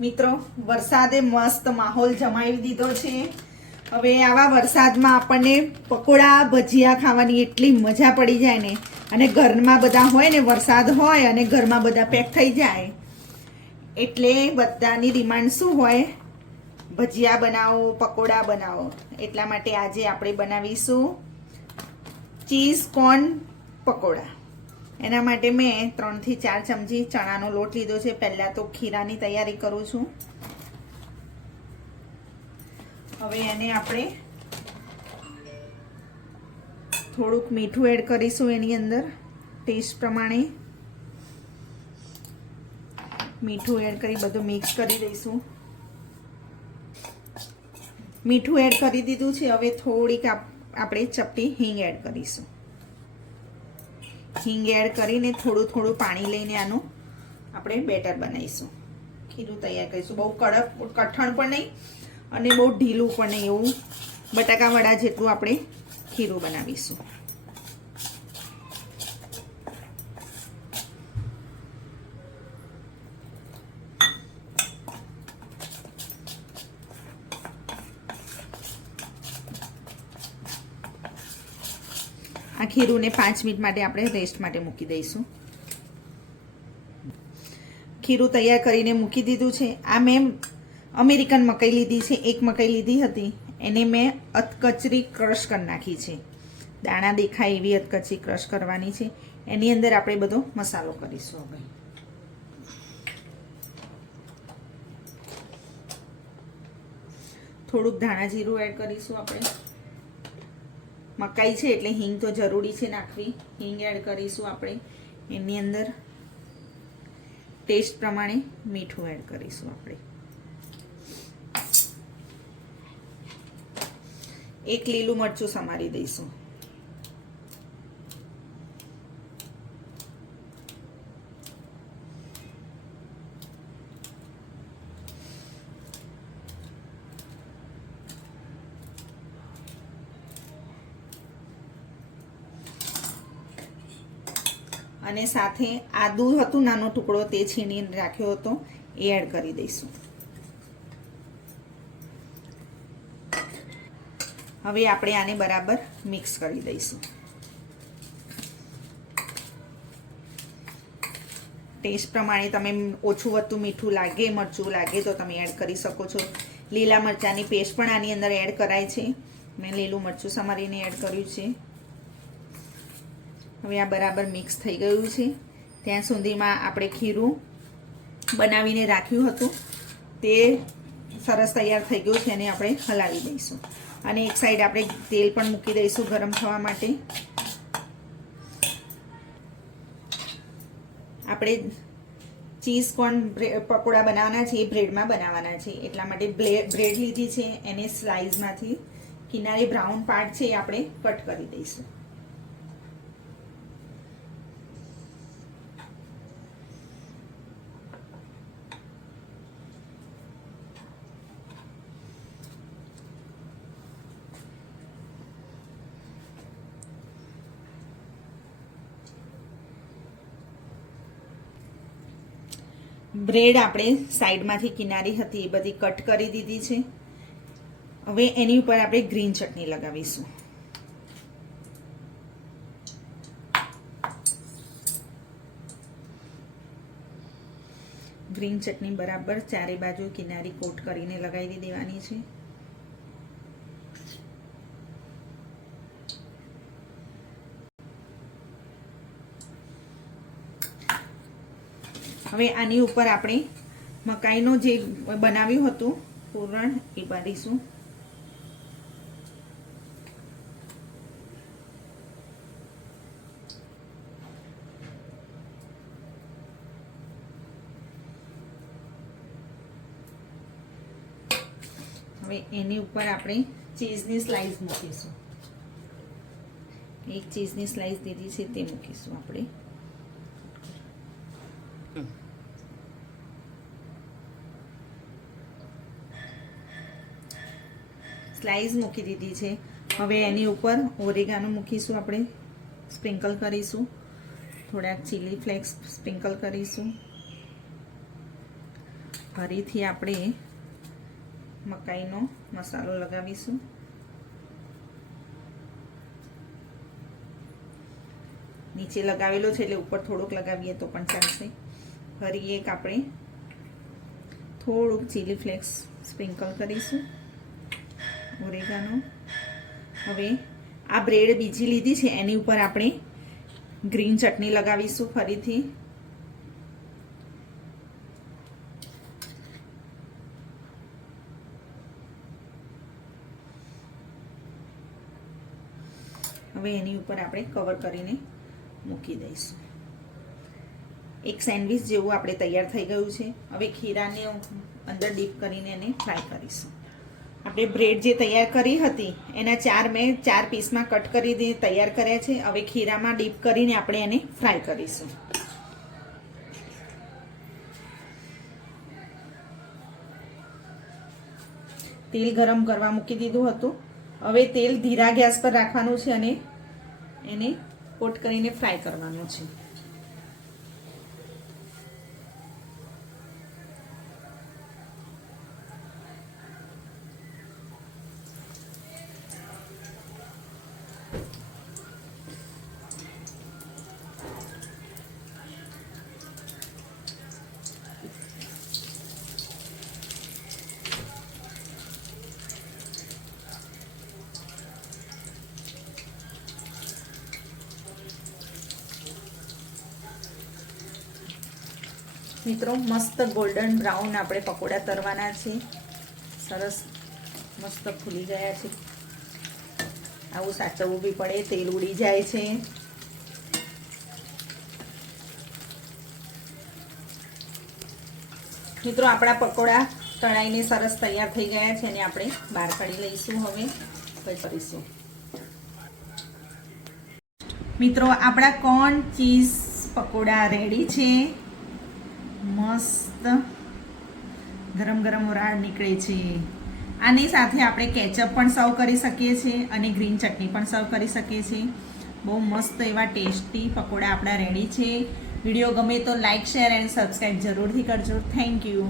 મિત્રો વરસાદે મસ્ત માહોલ જમાવી દીધો છે। હવે આવા વરસાદમાં આપણને પકોડા ભજીયા ખાવાની એટલી મજા પડી જાય ને, અને ઘરમાં બધા હોય ને, વરસાદ હોય અને ઘરમાં બધા પેક થઈ જાય એટલે બધાની ડિમાન્ડ શું હોય? ભજીયા બનાવો, પકોડા બનાવો। એટલા માટે આજે આપણે બનાવીશું ચીઝ કોર્ન પકોડા। એના માટે મેં 3 થી 4 ચમચી ચણાનો લોટ લીધો છે। પહેલાં તો ખીરાની તૈયારી કરું છું। હવે એને આપણે થોડુંક મીઠું એડ કરીશું એની અંદર ટેસ્ટ પ્રમાણે। મીઠું એડ કરી બધું મિક્સ કરી દઈશું। મીઠું એડ કરી દીધું છે। હવે થોડીક આપણે ચપટી હિંગ એડ કરીશું। હિંગ એડ કરીને થોડું પાણી લઈને આનું આપણે બેટર બનાવીશું, ખીરું તૈયાર કરીશું। બહુ કઠણ પણ નહીં અને બહુ ઢીલું પણ નહીં, એવું બટાકા વડા જેટલું આપણે ખીરું બનાવીશું। આ ખીરુંને 5 મિનિટ માટે આપણે રેસ્ટ માટે મૂકી દઈશું। ખીરું તૈયાર કરીને મૂકી દીધું છે। આ મેં અમેરિકન મકાઈ લીધી છે, એક મકાઈ લીધી હતી, એને મેં અધકચરી ક્રશ કરી નાખી છે। દાણા દેખાય એવી અધકચરી ક્રશ કરવાની છે। એની અંદર આપણે બધો મસાલો કરીશું। હવે થોડુંક ધાણા જીરું એડ કરીશું આપણે। મકાઈ છે એટલે હિંગ તો જરૂરી છે નાખવી। હિંગ એડ કરીશું આપણે એની અંદર। ટેસ્ટ પ્રમાણે મીઠું એડ કરીશું આપણે। 1 લીલું મરચું સમારી દઈશું। અને સાથે આદુ હતું નાનો ટુકડો, તે છીણીને રાખ્યો હતો, એ એડ કરી દઈશું। હવે આપણે આને બરાબર મિક્સ કરી દઈશું। ટેસ્ટ પ્રમાણે તમે ઓછું વધતું મીઠું લાગે, મરચું લાગે તો તમે એડ કરી શકો છો। લીલા મરચાંની પેસ્ટ પણ આની અંદર એડ કરાય છે। મેં લીલું મરચું સમારીને એડ કર્યું છે। હવે આ બરાબર મિક્સ થઈ ગયું છે। ત્યાં સુધીમાં આપણે ખીરું બનાવીને રાખ્યું હતું તે સરસ તૈયાર થઈ ગયું છે, એને આપણે હલાવી દઈશું। અને એક સાઈડ આપણે તેલ પણ મૂકી દઈશું ગરમ થવા માટે। આપણે ચીઝ કોર્ન પકોડા બનાવવાના છે, એ બ્રેડમાં બનાવવાના છે, એટલા માટે બ્રેડ લીધી છે, એને સ્લાઇસમાંથી કિનારે બ્રાઉન પાર્ટ છે એ આપણે કટ કરી દઈશું। બ્રેડ આપણે સાઈડમાંથી કિનારી હતી એ બધી કટ કરી દીધી છે। હવે એની ઉપર આપણે ગ્રીન ચટણી લગાવીશું। ગ્રીન ચટણી બરાબર ચારે બાજુ કિનારી કોટ કરીને લગાવી દેવાની છે। હવે આની ઉપર આપણે મકાઈનો જે બનાવ્યું હતું પૂરણ એ ભરીશું। હવે એની ઉપર આપણે ચીઝની સ્લાઇસ મૂકીશું। એક ચીઝની સ્લાઇસ દીધી છે તે મૂકીશું આપણે। સ્લાઇસ મૂકી દીધી છે। હવે એની ઉપર ઓરેગાનો મૂકીશું આપણે, સ્પ્રિંકલ કરીશું। થોડાક ચીલી ફ્લેક્સ સ્પ્રિંકલ કરીશું। ફરીથી આપણે મકાઈનો મસાલો લગાવીશું. નીચે લગાવેલો છે એટલે ઉપર થોડોક લગાવીએ તો પણ ચાલશે. ફરી એક આપણે થોડુંક ચીલી ફ્લેક્સ સ્પ્રિંકલ કરીશું, ઓરેગાનો. હવે આ બ્રેડ બીજી લીધી છે એની ઉપર આપણે ગ્રીન ચટણી લગાવીશું ફરીથી. હવે એની ઉપર આપણે કવર કરીને મૂકી દઈશું. એક સેન્ડવિચ જેવું આપણે તૈયાર થઈ ગયું છે. હવે ખીરાને અંદર ડીપ કરીને એને ફ્રાય કરીશું. આપણે બ્રેડ જે તૈયાર કરી હતી એના મેં 4 પીસમાં કટ કરીને તૈયાર કર્યા છે. હવે ખીરામાં ડીપ કરીને આપણે એને ફ્રાય કરીશું. તેલ ગરમ કરવા મૂકી દીધું હતું. હવે તેલ ધીરા ગેસ પર રાખવાનું છે અને એને કોટ કરીને ફ્રાય કરવાનું છે. મિત્રો મસ્ત ગોલ્ડન બ્રાઉન આપણે પકોડા તરવાના છે. સરસ મસ્ત ફૂલી ગયા છે. આવું સાચવવું બી પડે, તેલ ઉડી જાય છે. મિત્રો આપણા પકોડા તળાઈને સરસ તૈયાર થઈ ગયા છે અને આપણે બહાર કાઢી લઈશું. હવે કંઈ કરીશું. મિત્રો આપણા કોર્ન ચીઝ પકોડા રેડી છે. મસ્ત ગરમ ગરમ વરાળ નીકળે છે. આની સાથે આપણે કેચઅપ પણ સર્વ કરી શકીએ છીએ અને ગ્રીન ચટણી પણ સર્વ કરી શકીએ છીએ. બહુ મસ્ત એવા ટેસ્ટી પકોડા આપણા રેડી છે. વિડીયો ગમે તો લાઇક, શેર એન્ડ સબસ્ક્રાઈબ જરૂરથી કરજો. Thank you.